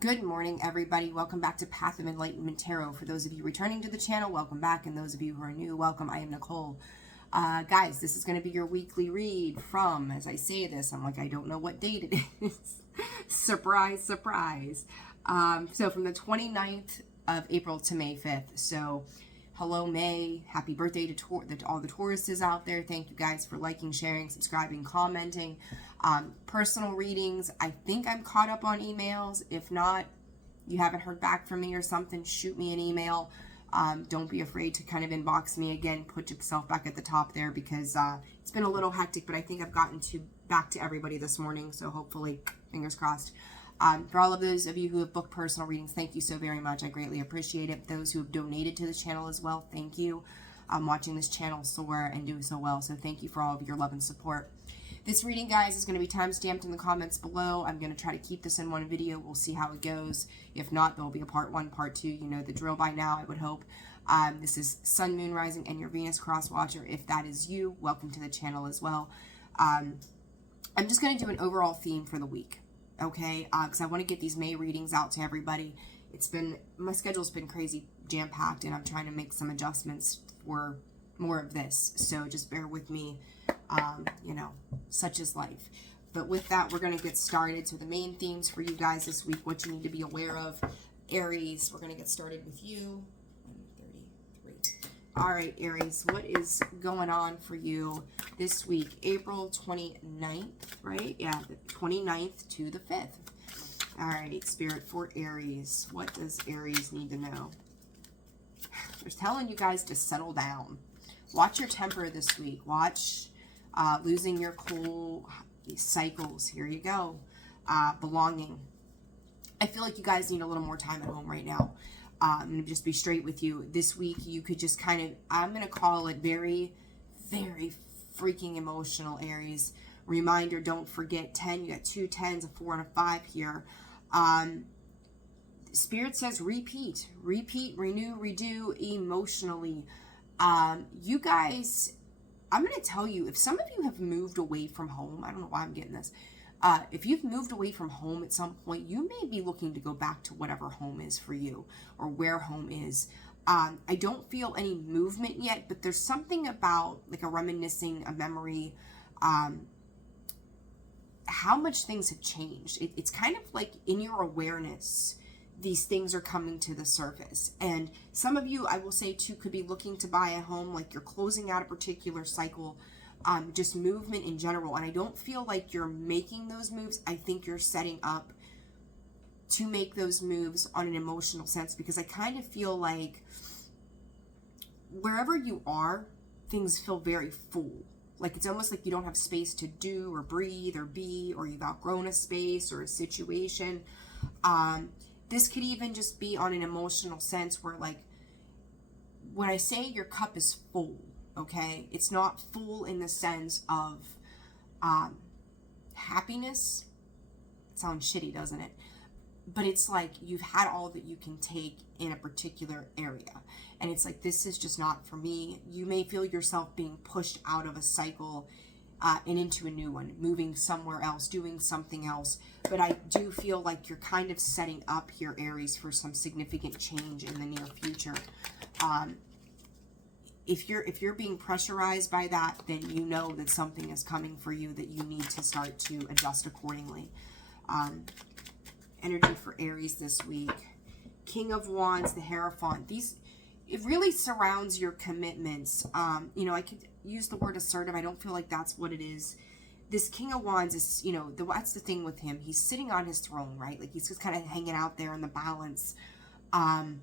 Good morning, everybody. Welcome back to Path of Enlightenment Tarot. For those of you returning to the channel, welcome back. And those of you who are new, welcome. I am Nicole. Guys, this is going to be your weekly read from, as I say this, I'm like, I don't know what date it is. Surprise, surprise. So from the 29th of April to May 5th. So hello, May. Happy birthday to all the Tauruses out there. Thank you guys for liking, sharing, subscribing, commenting. Personal readings. I think I'm caught up on emails. If not, you haven't heard back from me or something, shoot me an email. Don't be afraid to kind of inbox me again. Put yourself back at the top there because it's been a little hectic, but I think I've gotten back to everybody this morning. So hopefully, fingers crossed. For all of those of you who have booked personal readings, thank you so very much. I greatly appreciate it. Those who have donated to the channel as well, thank you. I'm watching this channel soar and do so well. So thank you for all of your love and support. This reading, guys, is going to be time-stamped in the comments below. I'm going to try to keep this in one video. We'll see how it goes. If not, there will be a part 1, part 2. You know the drill by now, I would hope. This is Sun, Moon, Rising, and your Venus cross-watcher. If that is you, welcome to the channel as well. I'm just going to do an overall theme for the week, okay? Because I want to get these May readings out to everybody. My schedule's been crazy jam-packed, and I'm trying to make some adjustments for more of this. So just bear with me. You know, such is life. But with that, we're going to get started. So the main themes for you guys this week, what you need to be aware of. Aries, we're going to get started with you. 133. All right, Aries, what is going on for you this week? April 29th, right? Yeah, the 29th to the 5th. All right, Spirit for Aries. What does Aries need to know? They're telling you guys to settle down. Watch your temper this week. Watch losing your cool cycles. Here you go. Belonging. I feel like you guys need a little more time at home right now. I'm going to just be straight with you. This week, you could just kind of, I'm going to call it very, very freaking emotional, Aries. Reminder, don't forget 10. You got 2 10s, a 4, and a 5 here. Spirit says repeat, renew, redo emotionally. You guys, I'm going to tell you, if some of you have moved away from home, I don't know why I'm getting this. If you've moved away from home at some point, you may be looking to go back to whatever home is for you or where home is. I don't feel any movement yet, but there's something about like a reminiscing, a memory, how much things have changed. It's kind of like in your awareness, these things are coming to the surface. And some of you, I will say too, could be looking to buy a home, like you're closing out a particular cycle, just movement in general. And I don't feel like you're making those moves. I think you're setting up to make those moves on an emotional sense, because I kind of feel like wherever you are, things feel very full. Like it's almost like you don't have space to do or breathe or be, or you've outgrown a space or a situation. This could even just be on an emotional sense where, like, when I say your cup is full, okay, it's not full in the sense of happiness. It sounds shitty, doesn't it? But it's like you've had all that you can take in a particular area. And it's like, this is just not for me. You may feel yourself being pushed out of a cycle and into a new one, moving somewhere else, doing something else. But I do feel like you're kind of setting up here, Aries, for some significant change in the near future. If you're being pressurized by that, then you know that something is coming for you that you need to start to adjust accordingly. Energy for Aries this week. King of Wands, the Hierophant. It really surrounds your commitments. You know, I could use the word assertive. I don't feel like that's what it is. This King of Wands is, you know, that's the thing with him. He's sitting on his throne, right? Like he's just kind of hanging out there in the balance. And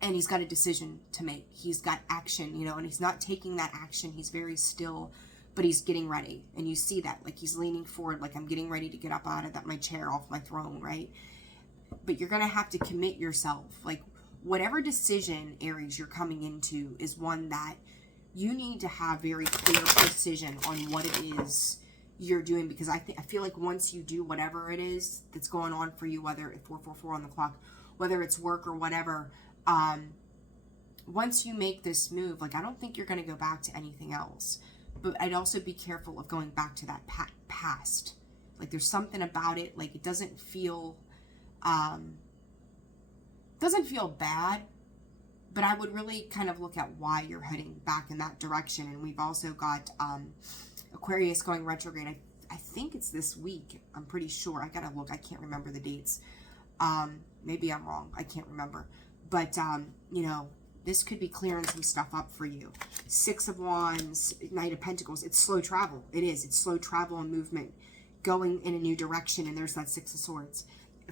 he's got a decision to make. He's got action, you know, and he's not taking that action. He's very still, but he's getting ready. And you see that, like he's leaning forward, like I'm getting ready to get up out of my chair, off my throne, right? But you're going to have to commit yourself. Like whatever decision, Aries, you're coming into is one that you need to have very clear precision on what it is you're doing, because I feel like once you do whatever it is that's going on for you, whether it's 444 on the clock, whether it's work or whatever, once you make this move, like I don't think you're going to go back to anything else. But I'd also be careful of going back to that past. Like there's something about it, like it doesn't feel Doesn't feel bad, but I would really kind of look at why you're heading back in that direction. And we've also got Aquarius going retrograde. I think it's this week. I'm pretty sure. I gotta look. I can't remember the dates. Maybe I'm wrong. I can't remember. But, you know, this could be clearing some stuff up for you. Six of Wands, Knight of Pentacles. It's slow travel. It is. It's slow travel and movement going in a new direction. And there's that Six of Swords.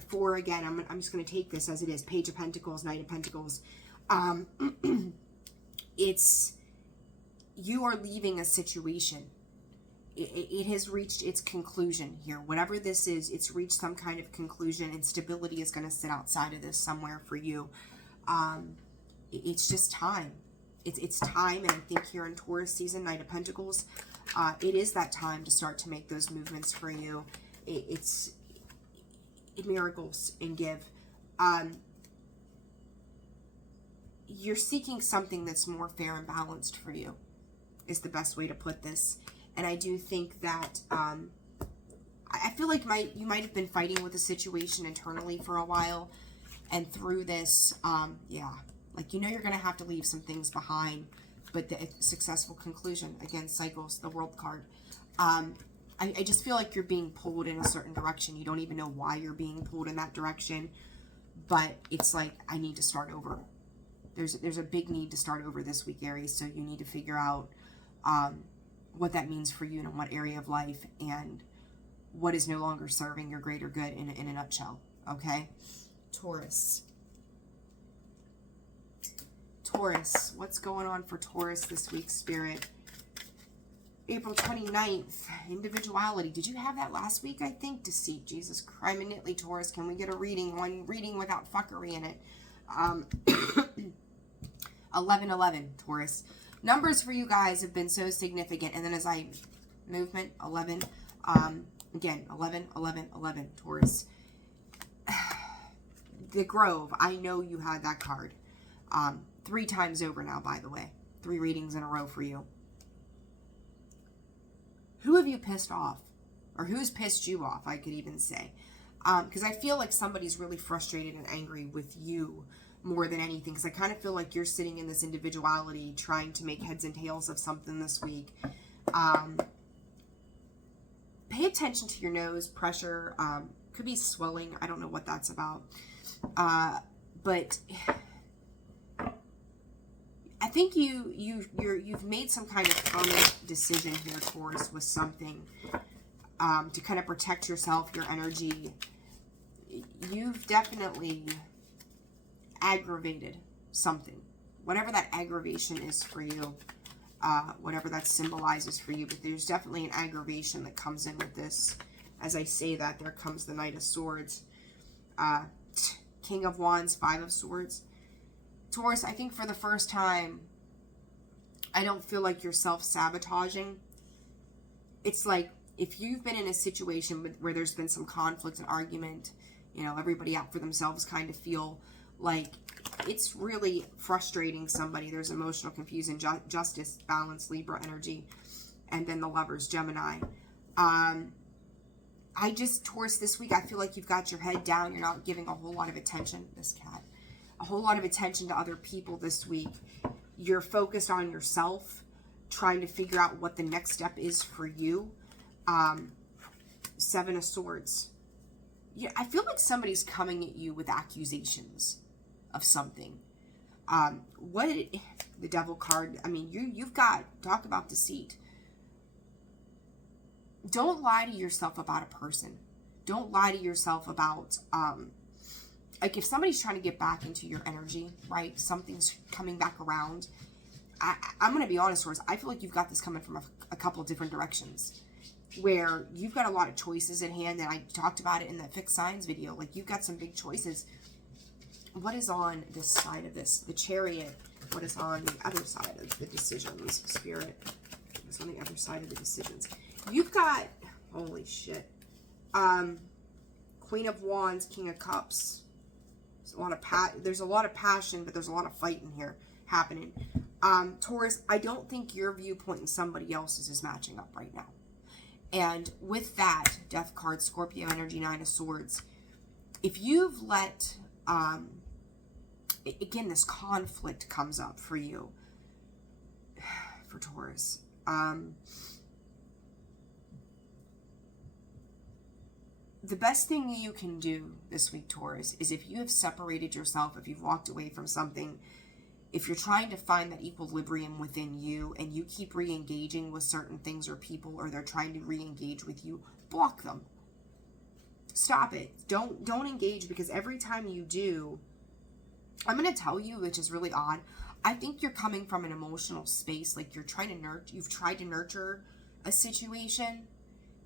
Four, again, I'm just going to take this as it is. Page of Pentacles, Knight of Pentacles. It's, you are leaving a situation. It has reached its conclusion here. Whatever this is, it's reached some kind of conclusion, and stability is going to sit outside of this somewhere for you. It's just time. It's time, and I think here in Taurus season, Knight of Pentacles, it is that time to start to make those movements for you. It's miracles and give. You're seeking something that's more fair and balanced for you, is the best way to put this. And I do think that, I feel like you might have been fighting with a situation internally for a while. And through this, yeah, like, you know, you're going to have to leave some things behind. But the successful conclusion, again, cycles, the World card. I just feel like you're being pulled in a certain direction. You don't even know why you're being pulled in that direction. But it's like, I need to start over. There's a big need to start over this week, Aries. So you need to figure out, what that means for you and in what area of life, and what is no longer serving your greater good in a nutshell. Okay? Taurus. Taurus. What's going on for Taurus this week, Spirit? April 29th. Individuality. Did you have that last week, I think? Deceit. Jesus Christ. Minutely, Taurus. Can we get a reading? One reading without fuckery in it. 11-11, Taurus. Numbers for you guys have been so significant. And then as movement, 11, again, 11, 11, 11, Taurus. The Grove, I know you had that card. 3 times over now, by the way. 3 readings in a row for you. Who have you pissed off? Or who's pissed you off, I could even say. Because I feel like somebody's really frustrated and angry with you more than anything, because I kind of feel like you're sitting in this individuality trying to make heads and tails of something this week. Pay attention to your nose, pressure, could be swelling. I don't know what that's about. But I think you've made some kind of permanent decision here, Taurus, with something to kind of protect yourself, your energy. You've definitely aggravated something, whatever that aggravation is for you, whatever that symbolizes for you. But there's definitely an aggravation that comes in with this. As I say that, there comes the Knight of Swords, King of Wands, 5 of Swords. Taurus, I think for the first time, I don't feel like you're self-sabotaging. It's like, if you've been in a situation where there's been some conflict and argument, you know, everybody out for themselves, kind of feel like it's really frustrating somebody. There's emotional confusion, justice, balance, Libra energy, and then the Lovers, Gemini. Taurus, this week, I feel like you've got your head down. You're not giving a whole lot of attention, this cat, a whole lot of attention to other people this week. You're focused on yourself, trying to figure out what the next step is for you. 7 of Swords. Yeah, I feel like somebody's coming at you with accusations of something. The Devil card, I mean, you've got, talk about deceit. Don't lie to yourself about a person. Don't lie to yourself about, like, if somebody's trying to get back into your energy, right? Something's coming back around. I'm going to be honest, Taurus, I feel like you've got this coming from a couple of different directions, where you've got a lot of choices at hand, and I talked about it in that fixed signs video. Like, you've got some big choices. What is on this side of this? The Chariot. What is on the other side of the decisions, Spirit? What's on the other side of the decisions? You've got, holy shit, Queen of Wands, King of Cups. There's a lot of passion, but there's a lot of fighting here happening. Taurus, I don't think your viewpoint and somebody else's is matching up right now. And with that, Death card, Scorpio energy, 9 of Swords, if you've let, again, this conflict comes up for you, for Taurus. The best thing you can do this week, Taurus, is if you have separated yourself, if you've walked away from something, if you're trying to find that equilibrium within you and you keep re-engaging with certain things or people, or they're trying to re-engage with you, block them. Stop it. Don't engage, because every time you do, I'm going to tell you, which is really odd, I think you're coming from an emotional space, like you're trying to you've tried to nurture a situation.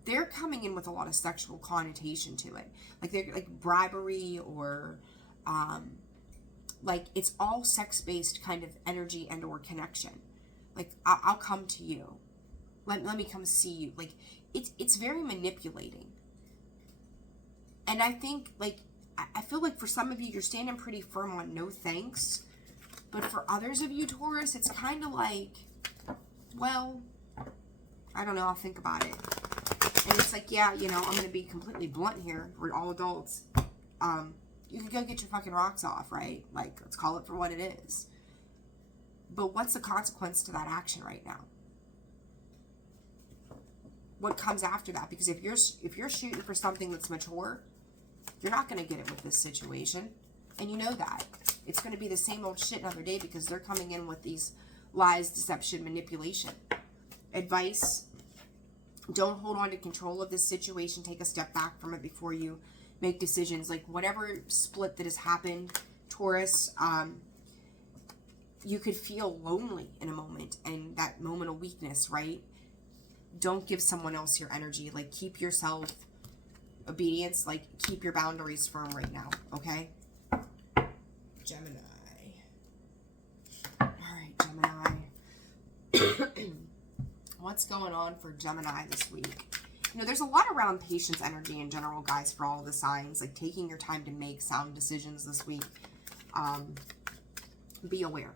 They're coming in with a lot of sexual connotation to it. Like they're like bribery, or like it's all sex-based kind of energy and or connection. Like I'll come to you. Let me come see you. Like it's very manipulating. And I think, like, I feel like for some of you, you're standing pretty firm on no thanks. But for others of you, Taurus, it's kind of like, well, I don't know, I'll think about it. And it's like, yeah, you know, I'm going to be completely blunt here. We're all adults. You can go get your fucking rocks off, right? Like, let's call it for what it is. But what's the consequence to that action right now? What comes after that? Because if you're shooting for something that's mature, you're not going to get it with this situation. And you know that. It's going to be the same old shit another day, because they're coming in with these lies, deception, manipulation. Advice: don't hold on to control of this situation. Take a step back from it before you make decisions. Like whatever split that has happened, Taurus, you could feel lonely in a moment, and that moment of weakness, right? Don't give someone else your energy. Like keep yourself obedience, like keep your boundaries firm right now, okay? Gemini. All right, Gemini. What's going on for Gemini this week? You know, there's a lot around patience energy in general, guys, for all of the signs. Like taking your time to make sound decisions this week. Be aware.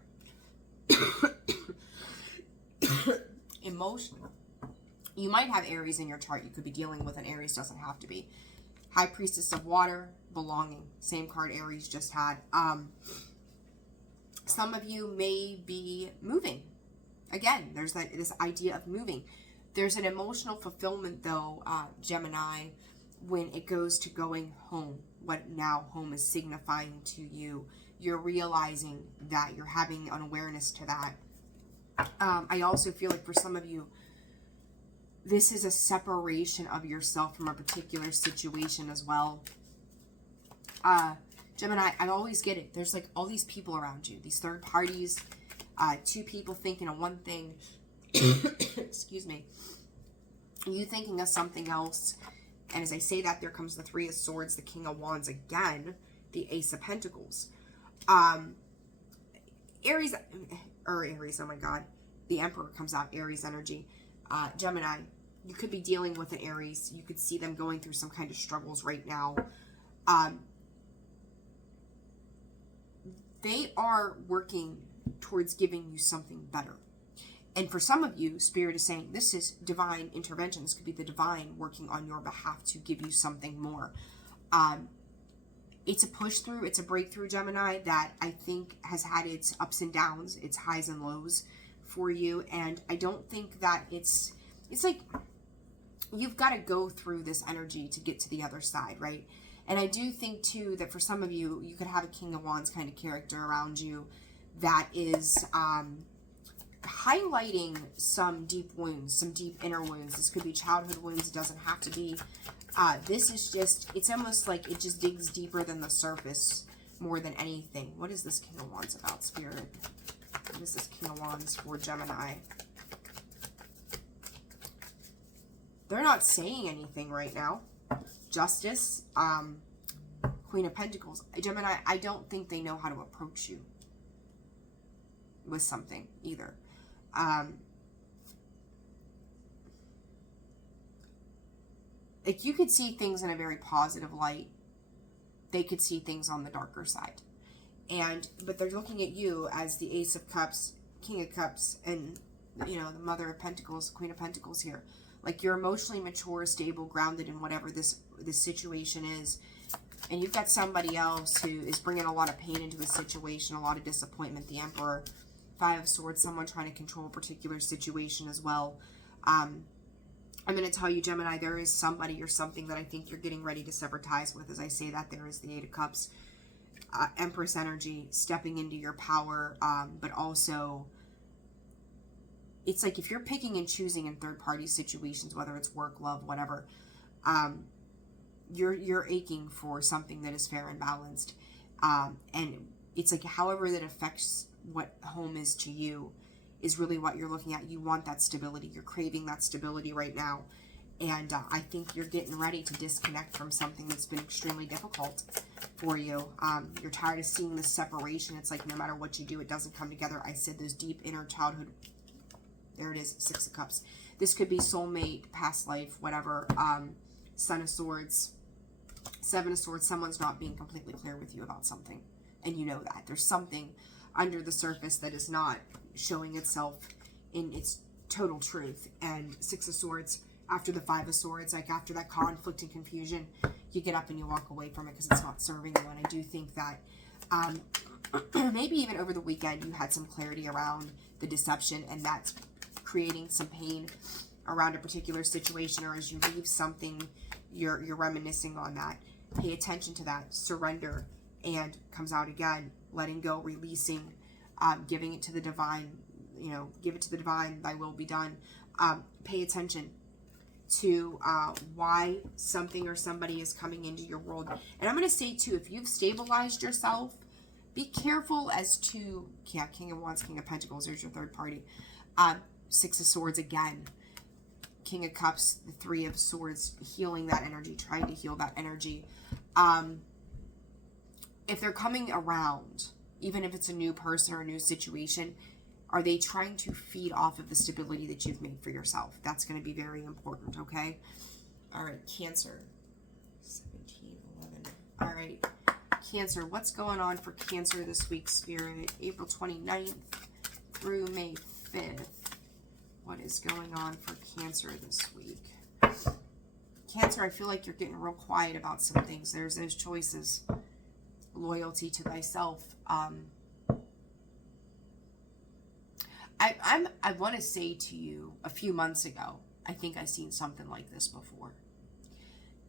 Emotional. You might have Aries in your chart. You could be dealing with an Aries. Doesn't have to be. High Priestess of Water, belonging. Same card Aries just had. Some of you may be moving. Again, there's this idea of moving. There's an emotional fulfillment, though, Gemini, when it goes to going home. What now home is signifying to you. You're realizing that. You're having an awareness to that. I also feel like for some of you, this is a separation of yourself from a particular situation as well. Gemini, I always get it. There's like all these people around you, these third parties, two people thinking of one thing. Excuse me. You thinking of something else. And as I say that, there comes the Three of Swords, the King of Wands again, the Ace of Pentacles. Aries, oh my God. The Emperor comes out, Aries energy. Gemini, you could be dealing with an Aries. You could see them going through some kind of struggles right now. They are working towards giving you something better. And for some of you, Spirit is saying this is divine intervention. This could be the divine working on your behalf to give you something more. It's a push through. It's a breakthrough, Gemini, that I think has had its ups and downs, its highs and lows for you. And I don't think that it's like you've got to go through this energy to get to the other side, right? And I do think too that for some of you, you could have a King of Wands kind of character around you that is highlighting some deep wounds, some deep inner wounds. This could be childhood wounds. It doesn't have to be. This is just, it's almost like it just digs deeper than the surface more than anything. What is this King of Wands about, Spirit? What is this King of Wands for Gemini? They're not saying anything right now. Justice, Queen of Pentacles. Gemini, I don't think they know how to approach you with something either. Like you could see things in a very positive light. They could see things on the darker side. But they're looking at you as the Ace of Cups, King of Cups, and, you know, the Mother of Pentacles, Queen of Pentacles here. Like you're emotionally mature, stable, grounded in whatever this situation is. And you've got somebody else who is bringing a lot of pain into a situation, a lot of disappointment. The Emperor, Five of Swords, someone trying to control a particular situation as well. I'm going to tell you, Gemini, there is somebody or something that I think you're getting ready to sever ties with. As I say that, there is the Eight of Cups, Empress energy, stepping into your power, but also it's like if you're picking and choosing in third-party situations, whether it's work, love, whatever, you're aching for something that is fair and balanced. And it's like however that affects what home is to you is really what you're looking at. You want that stability. You're craving that stability right now. And I think you're getting ready to disconnect from something that's been extremely difficult for you. You're tired of seeing this separation. It's like no matter what you do, it doesn't come together. I said those deep inner childhood. There it is, Six of Cups. This could be soulmate, past life, whatever. Son of Swords, Seven of Swords. Someone's not being completely clear with you about something. And you know that. There's something under the surface that is not showing itself in its total truth. And Six of Swords, after the Five of Swords, like after that conflict and confusion, you get up and you walk away from it because it's not serving you. And I do think that maybe even over the weekend you had some clarity around the deception, and that's creating some pain around a particular situation, or as you leave something, you're reminiscing on that. Pay attention to that. Surrender, and comes out again, letting go, releasing, giving it to the divine, you know, give it to the divine, thy will be done. Pay attention to why something or somebody is coming into your world. And I'm going to say too, if you've stabilized yourself, be careful as to, yeah, King of Wands, King of Pentacles, there's your third party. Six of Swords again. King of Cups, the Three of Swords, healing that energy, trying to heal that energy. If they're coming around, even if it's a new person or a new situation, are they trying to feed off of the stability that you've made for yourself? That's going to be very important, okay? All right, Cancer. 17, 11. All right, Cancer. What's going on for Cancer this week, Spirit? April 29th through May 5th. What is going on for Cancer this week? Cancer, I feel like you're getting real quiet about some things. There's those choices. Loyalty to thyself. I want to say to you, a few months ago, I think I seen something like this before.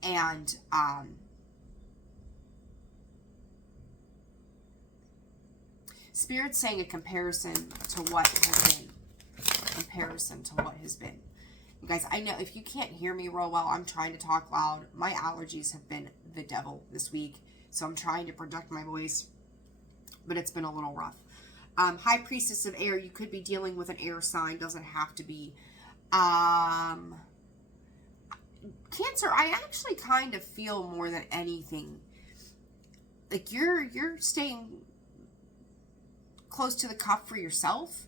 And Spirit's saying a comparison to what has been. Comparison to what has been. You guys, I know if you can't hear me real well, I'm trying to talk loud. My allergies have been the devil this week, so I'm trying to protect my voice, but it's been a little rough. High Priestess of Air, you could be dealing with an air sign, doesn't have to be. Cancer, I actually kind of feel more than anything like you're staying close to the cuff for yourself.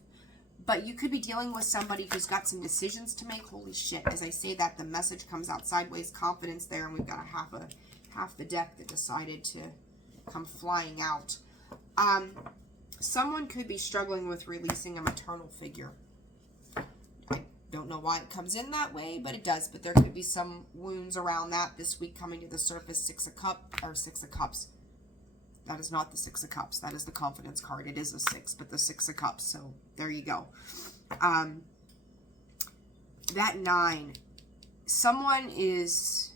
But you could be dealing with somebody who's got some decisions to make. Holy shit. As I say that, the message comes out sideways. Confidence there. And we've got half the deck that decided to come flying out. Someone could be struggling with releasing a maternal figure. I don't know why it comes in that way, but it does. But there could be some wounds around that this week coming to the surface. Six of Cups. That is not the Six of Cups. That is the Confidence card. It is a 6, but the Six of Cups. So there you go. That 9. Someone is...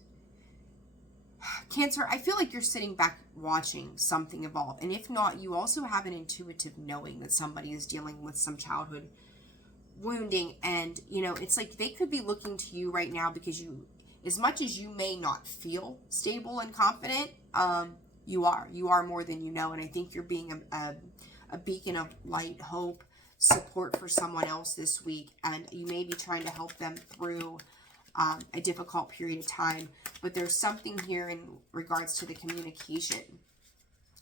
Cancer, I feel like you're sitting back watching something evolve. And if not, you also have an intuitive knowing that somebody is dealing with some childhood wounding. And, you know, it's like they could be looking to you right now because you, as much as you may not feel stable and confident, you are more than you know. And I think you're being a beacon of light, hope, support for someone else this week. And you may be trying to help them through a difficult period of time. But there's something here in regards to the communication.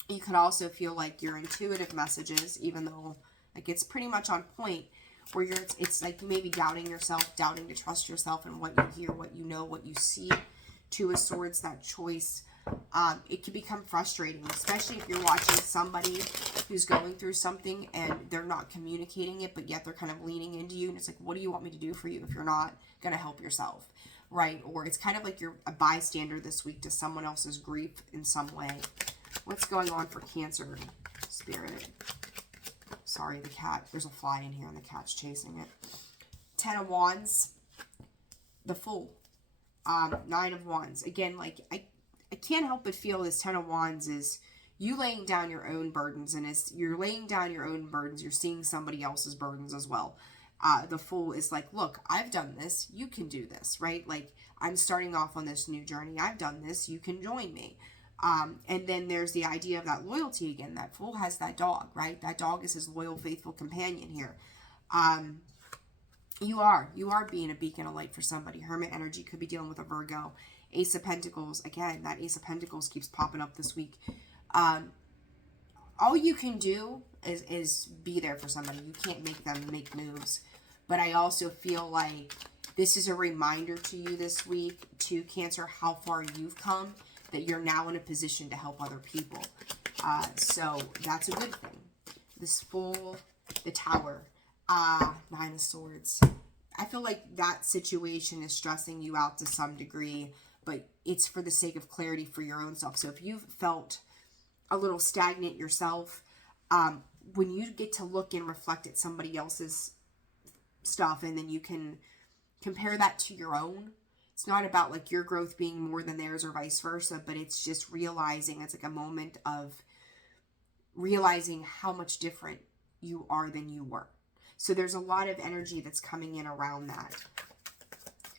You could also feel like your intuitive messages, even though like it's pretty much on point, where it's like you may be doubting yourself, doubting to trust yourself and what you hear, what you know, what you see. Two of Swords, that choice. It can become frustrating, especially if you're watching somebody who's going through something and they're not communicating it, but yet they're kind of leaning into you. And it's like, what do you want me to do for you if you're not going to help yourself? right? Or it's kind of like you're a bystander this week to someone else's grief in some way. What's going on for Cancer, Spirit? Sorry, the cat. There's a fly in here and the cat's chasing it. 10 of Wands. The Fool. 9 of Wands. Again, like, I can't help but feel this 10 of Wands is you laying down your own burdens. And as you're laying down your own burdens, you're seeing somebody else's burdens as well. The Fool is like, look, I've done this. You can do this, right? Like, I'm starting off on this new journey. I've done this. You can join me. And then there's the idea of that loyalty again. That Fool has that dog, right? That dog is his loyal, faithful companion here. You are being a beacon of light for somebody. Hermit energy could be dealing with a Virgo. Ace of Pentacles. Again, that Ace of Pentacles keeps popping up this week. All you can do is be there for somebody. You can't make them make moves. But I also feel like this is a reminder to you this week, to Cancer, how far you've come, that you're now in a position to help other people. So that's a good thing. This Fool, the Tower, 9 of Swords. I feel like that situation is stressing you out to some degree, but it's for the sake of clarity for your own self. So if you've felt a little stagnant yourself, when you get to look and reflect at somebody else's stuff, and then you can compare that to your own. It's not about like your growth being more than theirs or vice versa, but it's just realizing, it's like a moment of realizing how much different you are than you were. So there's a lot of energy that's coming in around that.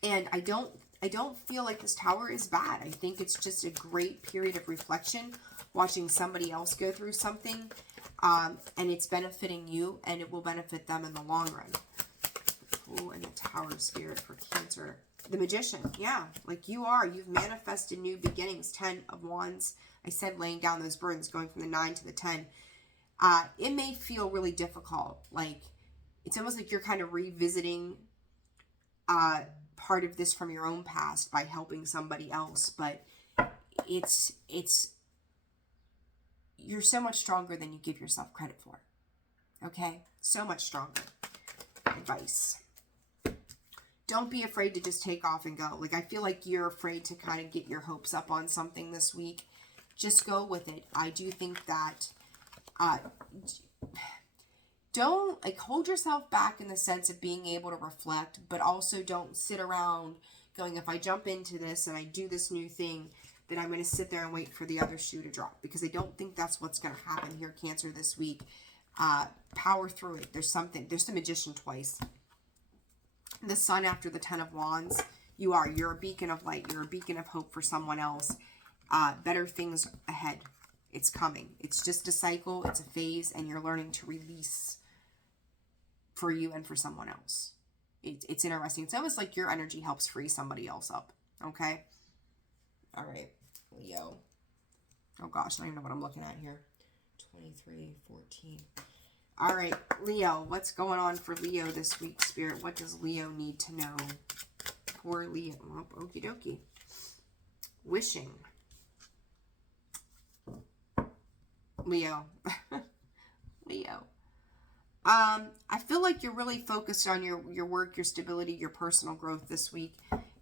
And I don't feel like this Tower is bad. I think it's just a great period of reflection, watching somebody else go through something, and it's benefiting you, and it will benefit them in the long run. Ooh, and the Tower, Spirit, for Cancer. The Magician, yeah, like you've manifested new beginnings. 10 of Wands. I said laying down those burdens, going from the 9 to the 10. It may feel really difficult. Like, it's almost like you're kind of revisiting part of this from your own past by helping somebody else. But it's you're so much stronger than you give yourself credit for. Okay? So much stronger. Advice. Don't be afraid to just take off and go. Like, I feel like you're afraid to kind of get your hopes up on something this week. Just go with it. I do think that don't, like, hold yourself back in the sense of being able to reflect, but also don't sit around going, if I jump into this and I do this new thing, then I'm going to sit there and wait for the other shoe to drop, because I don't think that's what's going to happen here, Cancer, this week. Power through it. There's the Magician twice. The Sun after the 10 of Wands. You're a beacon of light. You're a beacon of hope for someone else. Better things ahead. It's coming. It's just a cycle. It's a phase, and you're learning to release for you and for someone else. It's interesting. It's almost like your energy helps free somebody else up. Okay? All right. Leo. Oh gosh, I don't even know what I'm looking at here. 23, 14. All right, Leo. What's going on for Leo this week, Spirit? What does Leo need to know? Poor Leo. Oh, okie dokie. Wishing. Leo. Leo. I feel like you're really focused on your work, your stability, your personal growth this week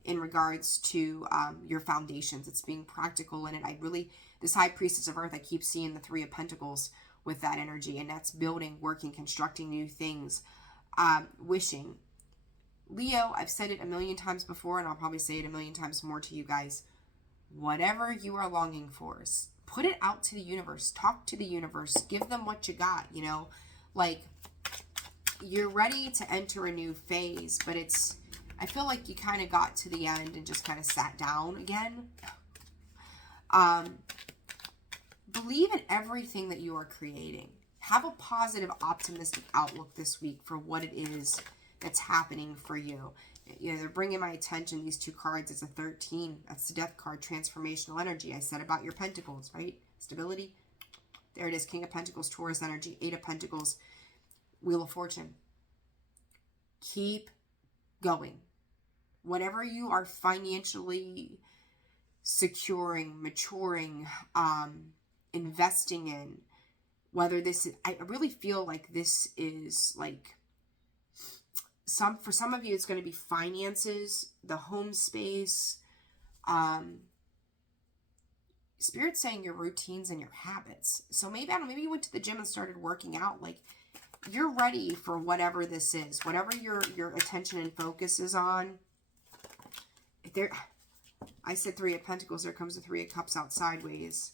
in regards to your foundations. It's being practical in it. This High Priestess of Earth, I keep seeing the 3 of Pentacles with that energy, and that's building, working, constructing new things. Wishing. Leo, I've said it a million times before, and I'll probably say it a million times more to you guys. Whatever you are longing for, put it out to the universe. Talk to the universe. Give them what you got, you know? Like, you're ready to enter a new phase, but I feel like you kind of got to the end and just kind of sat down again. Believe in everything that you are creating. Have a positive, optimistic outlook this week for what it is that's happening for you. You know, they're bringing my attention, these 2 cards. It's a 13. That's the Death card, transformational energy. I said about your Pentacles, right? Stability. There it is, King of Pentacles, Taurus energy, 8 of Pentacles, Wheel of Fortune. Keep going. Whatever you are financially securing, maturing, investing in, whether this is, I really feel like this is like For some of you, it's going to be finances, the home space. Spirit's saying your routines and your habits. So maybe, I don't know, maybe you went to the gym and started working out. Like, you're ready for whatever this is. Whatever your attention and focus is on. I said Three of Pentacles. There comes the Three of Cups out sideways.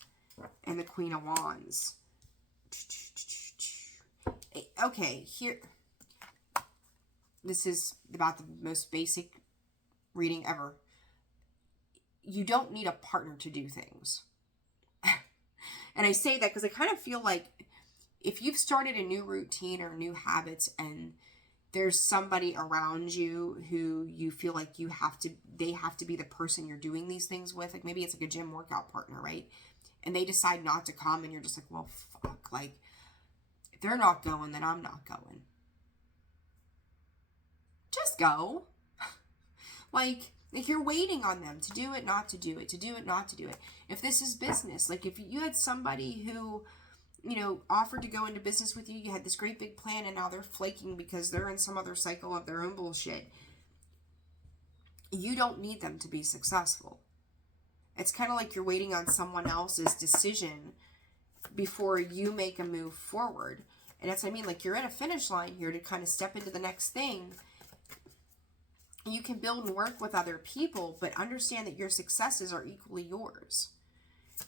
And the Queen of Wands. Okay, here. This is about the most basic reading ever. You don't need a partner to do things. And I say that because I kind of feel like if you've started a new routine or new habits and there's somebody around you who you feel like they have to be the person you're doing these things with, like maybe it's like a gym workout partner, right? And they decide not to come and you're just like, well, fuck, like if they're not going, then I'm not going. Just go. Like, if you're waiting on them to do it, not to do it, to do it, not to do it. If this is business, like if you had somebody who, you know, offered to go into business with you, you had this great big plan and now they're flaking because they're in some other cycle of their own bullshit. You don't need them to be successful. It's kind of like you're waiting on someone else's decision before you make a move forward. And that's what I mean. Like, you're at a finish line here to kind of step into the next thing. You can build and work with other people, but understand that your successes are equally yours.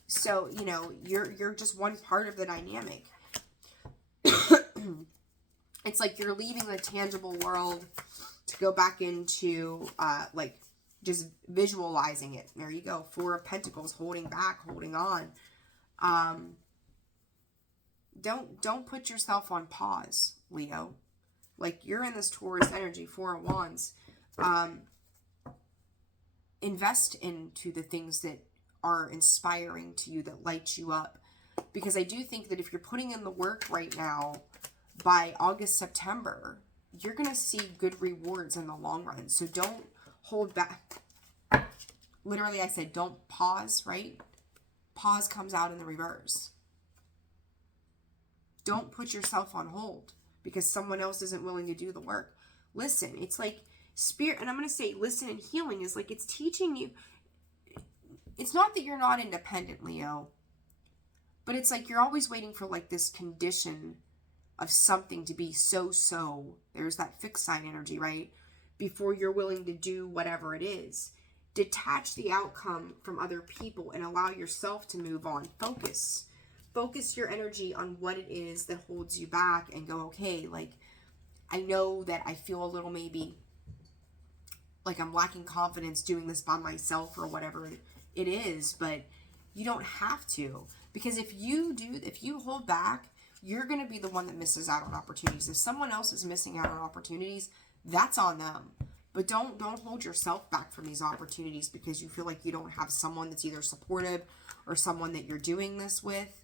So, you know, you're just one part of the dynamic. It's like you're leaving the tangible world to go back into, like, just visualizing it. There you go. Four of Pentacles, holding back, holding on. Don't put yourself on pause, Leo. Like, you're in this Taurus energy, Four of Wands. Invest into the things that are inspiring to you, that light you up. Because I do think that if you're putting in the work right now, by August, September, you're going to see good rewards in the long run. So don't hold back. Literally, I said, don't pause, right? Pause comes out in the reverse. Don't put yourself on hold because someone else isn't willing to do the work. Listen, it's like Spirit, and I'm going to say listen and healing is like it's teaching you. It's not that you're not independent, Leo, but it's like you're always waiting for like this condition of something to be so. There's that fixed sign energy, right? Before you're willing to do whatever it is. Detach the outcome from other people and allow yourself to move on. Focus your energy on what it is that holds you back and go, okay, like, I know that I feel a little maybe like I'm lacking confidence doing this by myself or whatever it is, but you don't have to. Because if you hold back, you're going to be the one that misses out on opportunities. If someone else is missing out on opportunities, that's on them. But don't hold yourself back from these opportunities because you feel like you don't have someone that's either supportive or someone that you're doing this with.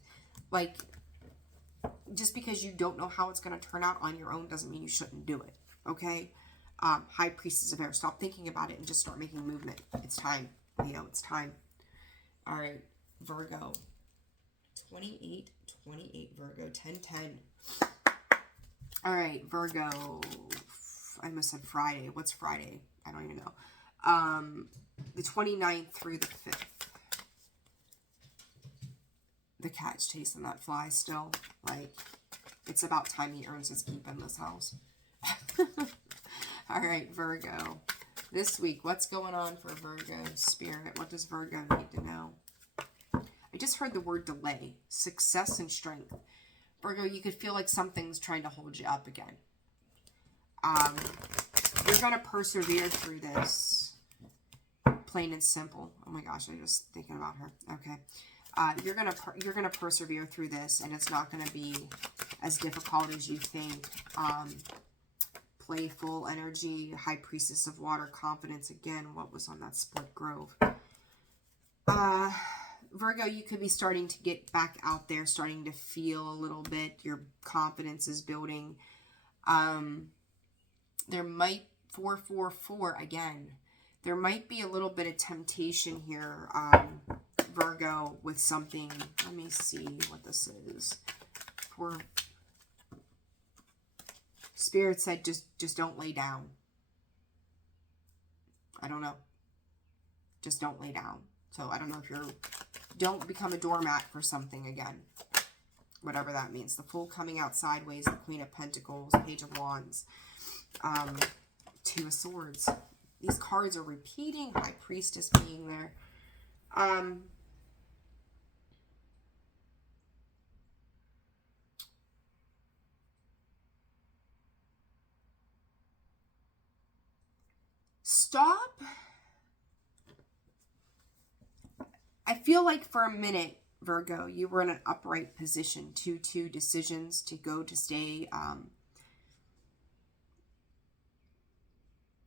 Like, just because you don't know how it's going to turn out on your own doesn't mean you shouldn't do it. Okay? High Priestess of Air. Stop thinking about it and just start making movement. It's time, Leo. It's time. All right, Virgo. 28, Virgo. 10. All right, Virgo. I almost said Friday. What's Friday? I don't even know. The 29th through the 5th. The cat's chasing that fly still. Like, it's about time he earns his keep in this house. All right, Virgo. This week, what's going on for Virgo Spirit? What does Virgo need to know? I just heard the word delay, success and strength. Virgo, you could feel like something's trying to hold you up again. You're going to persevere through this. Plain and simple. Oh my gosh, I'm just thinking about her. Okay. You're gonna persevere through this, and it's not gonna be as difficult as you think. Playful energy, High Priestess of Water, confidence again. What was on that split grove? Virgo, you could be starting to get back out there, starting to feel a little bit. Your confidence is building. There might 444 again. There might be a little bit of temptation here. Virgo, with something. Let me see what this is. Spirit said just don't lay down. I don't know. Just don't lay down. So I don't know if you're... Don't become a doormat for something again. Whatever that means. The Fool coming out sideways. The Queen of Pentacles. Page of Wands. Two of Swords. These cards are repeating. High Priestess being there. Stop. I feel like for a minute, Virgo, you were in an upright position. 2-2 decisions to go, to stay.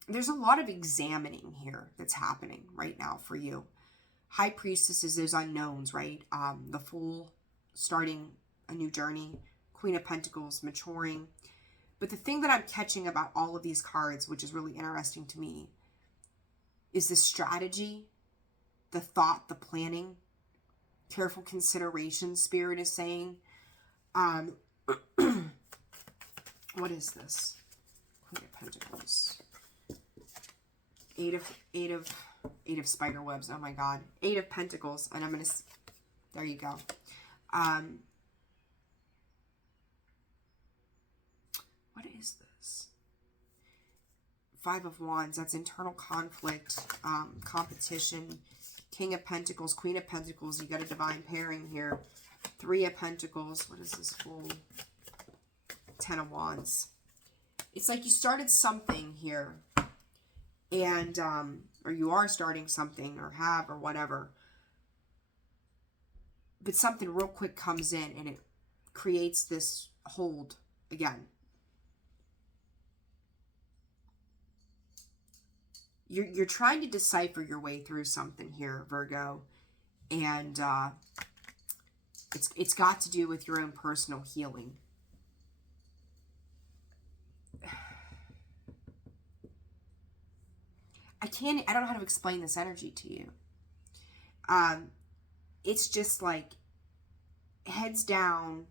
There's a lot of examining here that's happening right now for you. High Priestess is those unknowns, right? The Fool starting a new journey. Queen of Pentacles maturing. But the thing that I'm catching about all of these cards, which is really interesting to me, is the strategy, the thought, the planning, careful consideration, Spirit is saying. What is this? Queen of Pentacles. Eight of spider webs. Oh my God. 8 of Pentacles. And I'm going to... There you go. What is this? 5 of Wands. That's internal conflict, competition. King of Pentacles, Queen of Pentacles. You got a divine pairing here. 3 of Pentacles. What is this Fool? 10 of Wands. It's like you started something here. And, or you are starting something, or have, or whatever. But something real quick comes in and it creates this hold again. You're trying to decipher your way through something here, Virgo. And it's got to do with your own personal healing. I don't know how to explain this energy to you. It's just like heads down,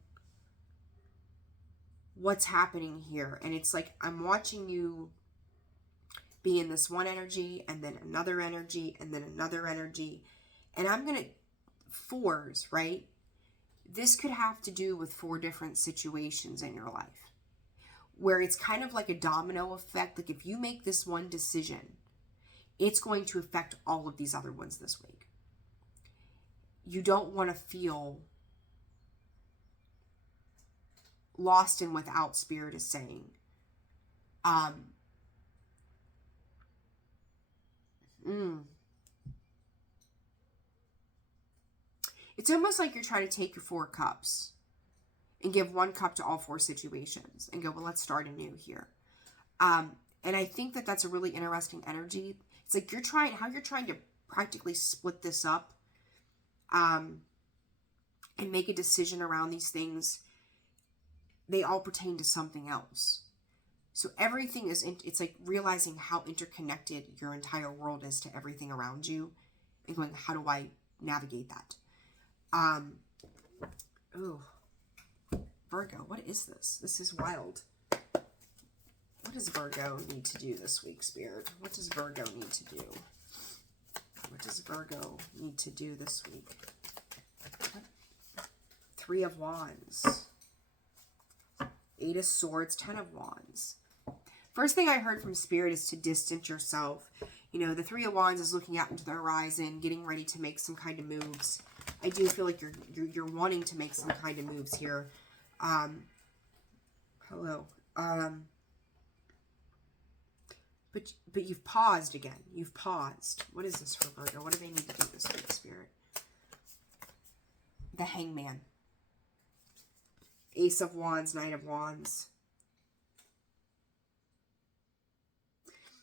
what's happening here. And it's like I'm watching you be in this one energy, and then another energy, and then another energy. And I'm going to... 4s, right? This could have to do with 4 different situations in your life. Where it's kind of like a domino effect. Like if you make this one decision, it's going to affect all of these other ones this week. You don't want to feel lost and without, Spirit is saying. It's almost like you're trying to take your 4 cups and give 1 cup to all 4 situations and go, well, let's start anew here. And I think that that's a really interesting energy. It's like you're trying to practically split this up and make a decision around these things. They all pertain to something else. So everything is, it's like realizing how interconnected your entire world is to everything around you and going, how do I navigate that? Ooh, Virgo, what is this? This is wild. What does Virgo need to do this week, Spirit? What does Virgo need to do? What does Virgo need to do this week? What? 3 of Wands. 8 of Swords, 10 of Wands. First thing I heard from Spirit is to distance yourself. You know, the 3 of Wands is looking out into the horizon, getting ready to make some kind of moves. I do feel like you're wanting to make some kind of moves here. Hello. But you've paused again. You've paused. What is this for Virgo? What do they need to do this week, Spirit? The Hangman. Ace of Wands, Knight of Wands.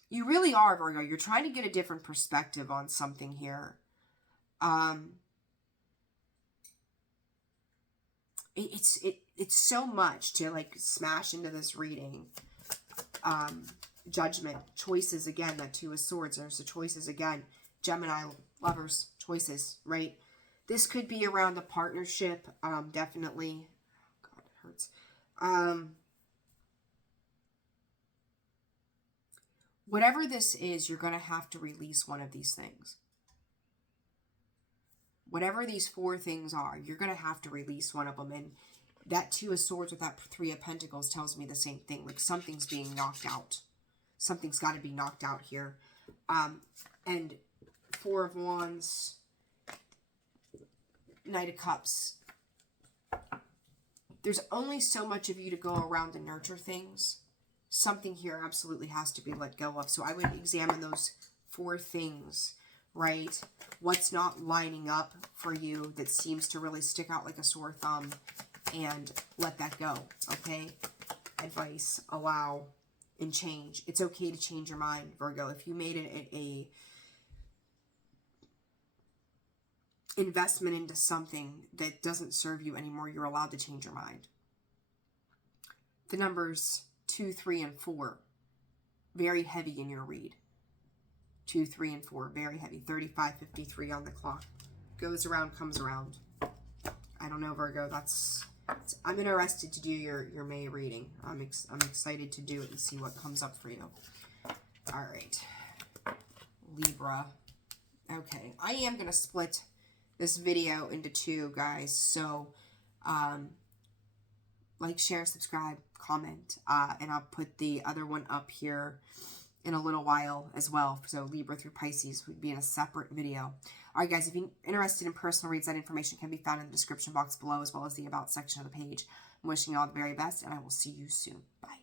You really are, Virgo. You're trying to get a different perspective on something here. It's so much to like smash into this reading. Judgment, choices again, that 2 of Swords. There's the choices again. Gemini, lovers, choices, right? This could be around a partnership, definitely. God, it hurts. Whatever this is, you're going to have to release one of these things. Whatever these 4 things are, you're going to have to release one of them. And that 2 of Swords with that 3 of Pentacles tells me the same thing. Like something's being knocked out. Something's got to be knocked out here. And 4 of Wands, Knight of Cups. There's only so much of you to go around and nurture things. Something here absolutely has to be let go of. So I would examine those 4 things, right? What's not lining up for you that seems to really stick out like a sore thumb, and let that go, okay? Advice, allow, and change. It's okay to change your mind, Virgo. If you made it a investment into something that doesn't serve you anymore, you're allowed to change your mind. The numbers 2, 3, and 4, very heavy in your read. 2, 3, and 4, very heavy. 35:53 on the clock. Goes around, comes around. I don't know, Virgo. I'm interested to do your May reading. I'm excited to do it and see what comes up for you. All right, Libra. Okay, I am gonna split this video into 2, guys. So, like, share, subscribe, comment, and I'll put the other one up here in a little while as well. So Libra through Pisces would be in a separate video. All right, guys, if you're interested in personal reads, that information can be found in the description box below, as well as the About section of the page. I'm wishing you all the very best, and I will see you soon. Bye.